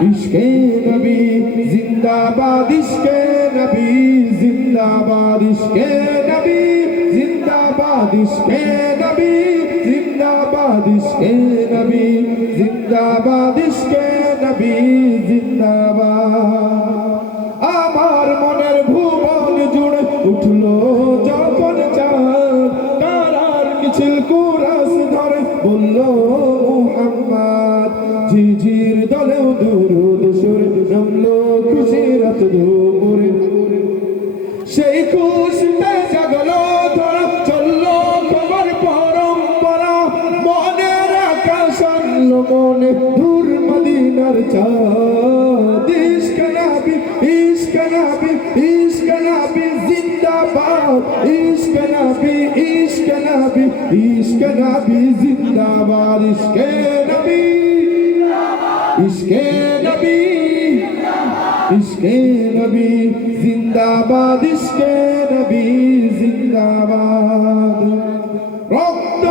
इश्के नबी जिंदाबाद, इश्के नबी जिंदाबाद, इश्के नबी जिंदाबाद, इश्के नबी जिंदाबाद, इश्के नबी जिंदाबाद, इश्के नबी जिंदाबाद। আমার মনের ভুবন জুড়ে উঠলো যখন চাঁদ, তারার মিছিল কুরাস ধরে বলল মুহাম্মদ। ঝিঝির দলেও দুরুদ সুরে নামলো খুশির রাত দুপুরে, সেই খুশিতে জাগলো ধরা চললো খবর পরম্পরা। মনের আকাশ আনলো মনে দূর মদিনার চাঁদ। ইশকে নবী, ইশকে নবী, ইশকে নবী জিন্দাবাদ, ইশকে নবী, ইশকে নবী, ইশকে নবী জিন্দাবাদ, ইশকে নবী, ইশকে নবী, ইশকে নবী জিন্দাবাদ, ইশকে নবী জিন্দাবাদ। রক্ত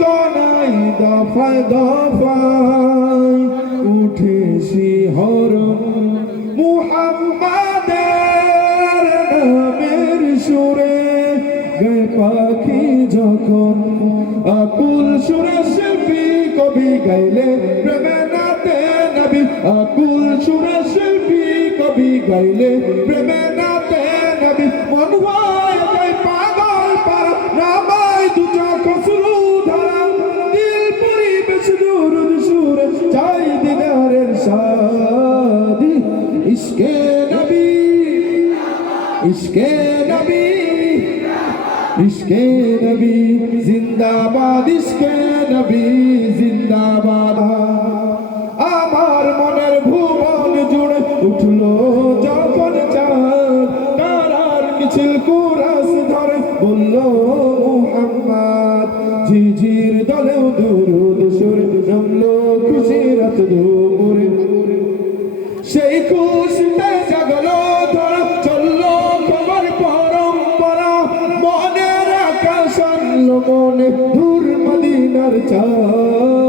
কণায় দফায় দফায় উঠে শিহরণ, মুহাম্মাদের নামের সুরে গায়ে পাখি যখন আকুল সুরে শিল্পী কবি গাইলে প্রেমে নাতে নবী। আকুল সুরে শিল্পী কবি গাইলে প্রেমে নাতে নবী। মন হয় যায় পাগল পারা, নামায় দু চোখ অশ্রু ধারা, দিল পরিবেশ দুরুদ সুরে চাই দিদারের শাদি। ইশকে নবী, ইশকে নবী, ইশকে নবী জিন্দাবাদ, ইশকে নবী জিন্দাবাদ। আমার মনের ভুবন জুড়ে উঠলো যখন চাঁদ, তারার মিছিল কুরাস ধরে বলল মুহাম্মদ। ঝিঝির দলেও দুরুদ সুরে নামলো খুশির রাত দুপুরে, সেই খুশিতে জাগলো ধরা চললো খবর পরম্পরা। মনের আকাশ আনলো মনে দূর মদিনার চাঁদ।